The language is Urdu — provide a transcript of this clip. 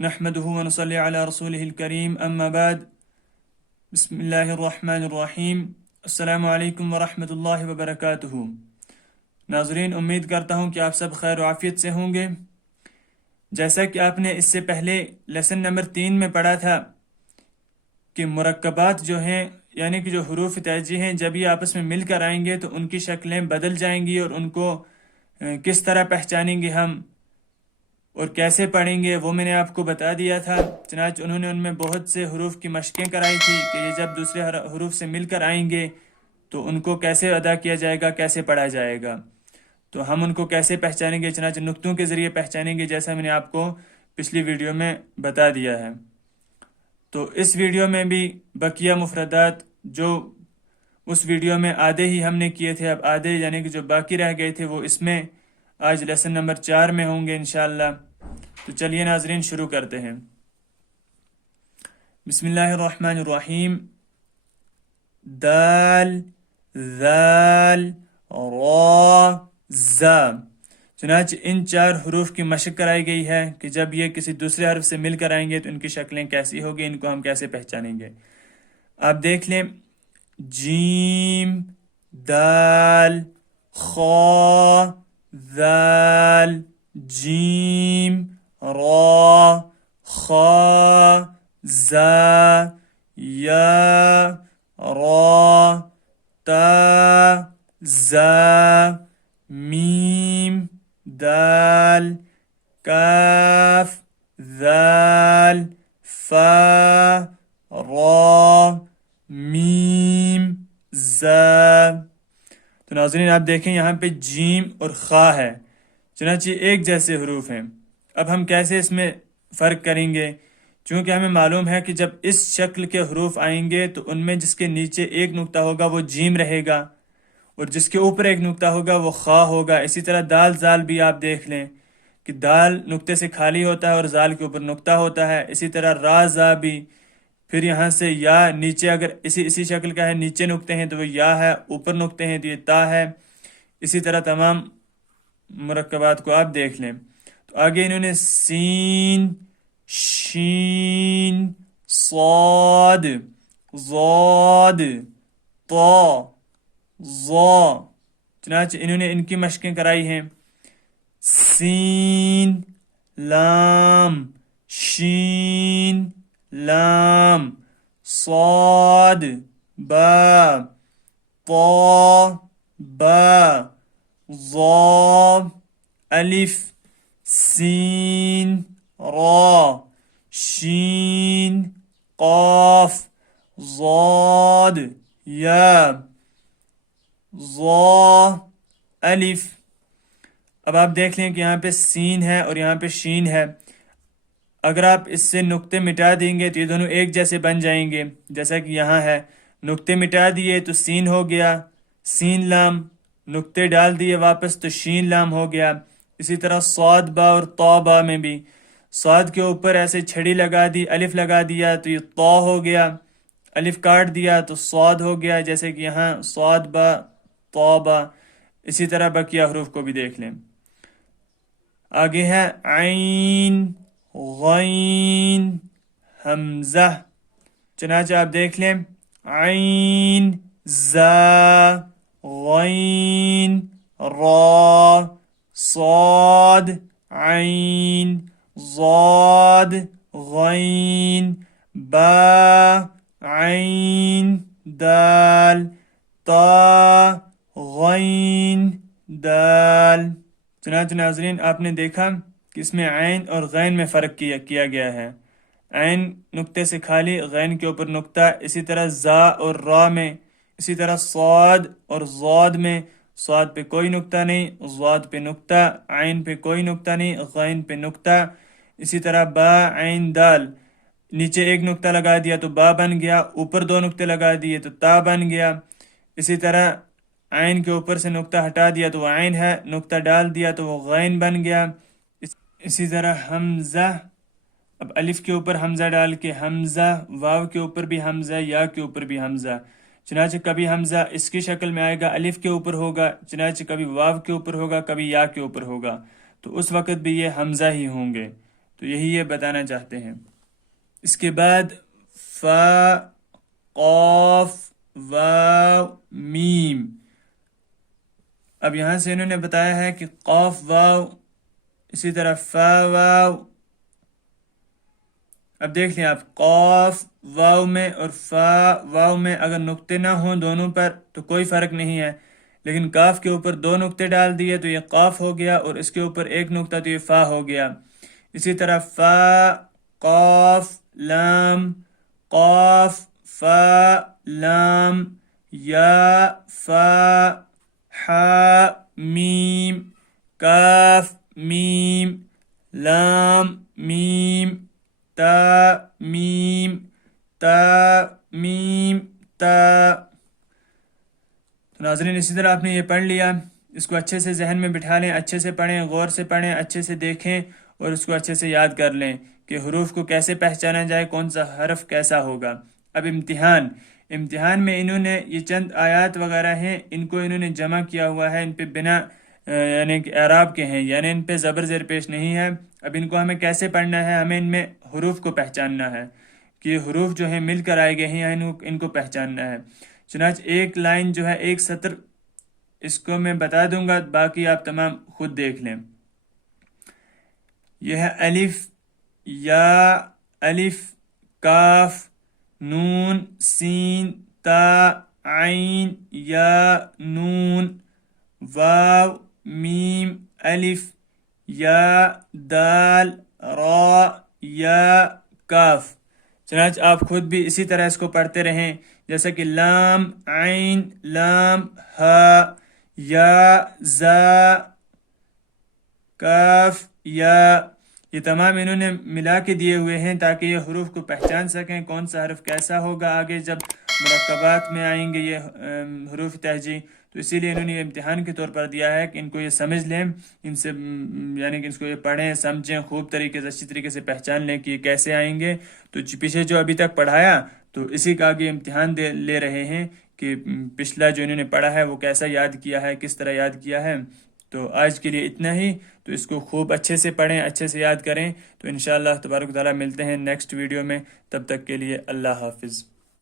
نحمده ونصلي على رسوله الكريم اما بعد بسم اللہ الرحمن الرحیم السلام علیکم ورحمۃ اللہ وبرکاتہ۔ ناظرین، امید کرتا ہوں کہ آپ سب خیر و عافیت سے ہوں گے۔ جیسا کہ آپ نے اس سے پہلے لیسن نمبر 3 میں پڑھا تھا کہ مرکبات جو ہیں یعنی کہ جو حروف ہتیجی ہیں جب یہ آپس میں مل کر آئیں گے تو ان کی شکلیں بدل جائیں گی، اور ان کو کس طرح پہچانیں گے ہم اور کیسے پڑھیں گے وہ میں نے آپ کو بتا دیا تھا۔ چنانچہ انہوں نے ان میں بہت سے حروف کی مشقیں کرائی تھی کہ یہ جب دوسرے حروف سے مل کر آئیں گے تو ان کو کیسے ادا کیا جائے گا، کیسے پڑھا جائے گا، تو ہم ان کو کیسے پہچانیں گے، چنانچہ نقطوں کے ذریعے پہچانیں گے، جیسا میں نے آپ کو پچھلی ویڈیو میں بتا دیا ہے۔ تو اس ویڈیو میں بھی بقیہ مفردات جو اس ویڈیو میں آدھے ہی ہم نے کیے تھے، اب آدھے یعنی کہ جو باقی رہ گئے تھے وہ اس میں آج لیسن نمبر 4 میں ہوں گے انشاءاللہ۔ تو چلیے ناظرین شروع کرتے ہیں۔ بسم اللہ الرحمن الرحیم۔ دال، ذال، را، زا۔ چنانچہ ان 4 حروف کی مشق کرائی گئی ہے کہ جب یہ کسی دوسرے حرف سے مل کر آئیں گے تو ان کی شکلیں کیسی ہوگی، ان کو ہم کیسے پہچانیں گے۔ آپ دیکھ لیں، جیم، دال، خا، ذال، جیم، را، خا، زا، یا، را، تا، زا، میم، دال، کاف، ذال، فا، را، میم، زا۔ تو ناظرین آپ دیکھیں یہاں پہ جیم اور خا ہے، چنانچہ ایک جیسے حروف ہیں۔ اب ہم کیسے اس میں فرق کریں گے؟ چونکہ ہمیں معلوم ہے کہ جب اس شکل کے حروف آئیں گے تو ان میں جس کے نیچے ایک نقطہ ہوگا وہ جیم رہے گا، اور جس کے اوپر ایک نقطہ ہوگا وہ خا ہوگا۔ اسی طرح دال، زال بھی آپ دیکھ لیں کہ دال نقطے سے خالی ہوتا ہے اور زال کے اوپر نقطہ ہوتا ہے۔ اسی طرح را، زا بھی، پھر یہاں سے یا نیچے اگر اسی شکل کا ہے، نیچے نقطے ہیں تو وہ یا ہے، اوپر نقطے ہیں تو یہ تا ہے۔ اسی طرح تمام مرکبات کو آپ دیکھ لیں۔ تو آگے انہوں نے سین، شین، صاد، ضاد، طا، ظا، چنانچہ انہوں نے ان کی مشقیں کرائی ہیں۔ سین، لام، شین، لام، صاد، با، طا، با، ظا، الف، سین، را، شین، قاف، ضاد، یا، ظا، الف۔ اب آپ دیکھ لیں کہ یہاں پہ سین ہے اور یہاں پہ شین ہے۔ اگر آپ اس سے نقطے مٹا دیں گے تو یہ دونوں ایک جیسے بن جائیں گے، جیسا کہ یہاں ہے۔ نقطے مٹا دیے تو سین ہو گیا، سین لام، نقطے ڈال دیے واپس تو شین لام ہو گیا۔ اسی طرح صاد، با اور طا، با میں بھی صاد کے اوپر ایسے چھڑی لگا دی، الف لگا دیا تو یہ طا ہو گیا، الف کاٹ دیا تو صاد ہو گیا، جیسے کہ یہاں صاد، با، طا، با۔ اسی طرح بقیہ حروف کو بھی دیکھ لیں۔ آگے ہے عین، غین، حمزہ۔ چنانچہ آپ دیکھ لیں، عین، زا، غین، را، صاد، عین، ضاد، غین، با، عین، دال، تا، غین، دال۔ چنانچہ ناظرین آپ نے دیکھا کہ اس میں عین اور غین میں فرق کیا گیا ہے۔ عین نقطے سے خالی، غین کے اوپر نقطہ۔ اسی طرح زا اور را میں، اسی طرح صاد اور ضاد میں، صاد پہ کوئی نقطہ نہیں، ضاد پہ نقطہ، عین پہ کوئی نقطہ نہیں، غین پہ نقطہ۔ اسی طرح با، عین، دال، نیچے ایک نقطہ لگا دیا تو با بن گیا، اوپر 2 نقطے لگا دیے تو تا بن گیا۔ اسی طرح عین کے اوپر سے نقطہ ہٹا دیا تو وہ عین ہے، نقطہ ڈال دیا تو وہ غین بن گیا۔ اسی طرح حمزہ، اب الف کے اوپر حمزہ ڈال کے حمزہ، واو کے اوپر بھی حمزہ، یا کے اوپر بھی حمزہ۔ چنانچہ کبھی حمزہ اس کی شکل میں آئے گا، الف کے اوپر ہوگا، چنانچہ کبھی واو کے اوپر ہوگا، کبھی یا کے اوپر ہوگا، تو اس وقت بھی یہ حمزہ ہی ہوں گے۔ تو یہی یہ بتانا چاہتے ہیں. اس کے بعد فا، قاف، واو، میم. اب یہاں سے انہوں نے بتایا ہے کہ قاف واو، اسی طرح فا واو. اب دیکھ لیں آپ، قاف واو میں اور فا واو میں اگر نقطے نہ ہوں دونوں پر تو کوئی فرق نہیں ہے، لیکن کاف کے اوپر 2 نقطے ڈال دیے تو یہ قاف ہو گیا، اور اس کے اوپر 1 نقطہ تو یہ فا ہو گیا. اسی طرح فا، قاف، لام، قاف، فا، لام، یا، فا، حا، میم، کاف، میم، لام، میم، تا، میم، تا، میم، تا. تو ناظرین اسی طرح آپ نے یہ پڑھ لیا، اس کو اچھے سے ذہن میں بٹھا لیں، اچھے سے پڑھیں، غور سے پڑھیں، اچھے سے دیکھیں اور اس کو اچھے سے یاد کر لیں کہ حروف کو کیسے پہچانا جائے، کون سا حرف کیسا ہوگا. اب امتحان میں انہوں نے یہ چند آیات وغیرہ ہیں، ان کو انہوں نے جمع کیا ہوا ہے، ان پہ بنا یعنی کہ اعراب کے ہیں، یعنی ان پہ زبر زیر پیش نہیں ہے. اب ان کو ہمیں کیسے پڑھنا ہے، ہمیں ان میں حروف کو پہچاننا ہے کہ یہ حروف جو ہیں مل کر آئے گئے ہیں، ان کو پہچاننا ہے. چنانچہ ایک لائن جو ہے، ایک سطر اس کو میں بتا دوں گا، باقی آپ تمام خود دیکھ لیں. یہ ہے الف، یا، الف، کاف، نون، سین، تا، عین، یا، نون، واو، میم، الف، یا، دال، را، یا، کاف. چنانچہ آپ خود بھی اسی طرح اس کو پڑھتے رہیں، جیسا کہ لام، عین، لام، ہا، یا، زا، کاف، یا. یہ تمام انہوں نے ملا کے دیے ہوئے ہیں تاکہ یہ حروف کو پہچان سکیں کون سا حرف کیسا ہوگا آگے جب مرکبات میں آئیں گے یہ حروف تہجی. تو اسی لیے انہوں نے یہ امتحان کے طور پر دیا ہے کہ ان کو یہ سمجھ لیں، ان سے یعنی کہ اس کو یہ پڑھیں، سمجھیں، خوب طریقے سے، اچھی طریقے سے پہچان لیں کہ یہ کیسے آئیں گے. تو پیچھے جو ابھی تک پڑھایا تو اسی کا آگے امتحان لے رہے ہیں کہ پچھلا جو انہوں نے پڑھا ہے وہ کیسا یاد کیا ہے، کس طرح یاد کیا ہے. تو آج کے لیے اتنا ہی. تو اس کو خوب اچھے سے پڑھیں، اچھے سے یاد کریں. تو انشاءاللہ تبارک و تعالیٰ ملتے ہیں نیکسٹ ویڈیو میں. تب تک کے لیے اللہ حافظ.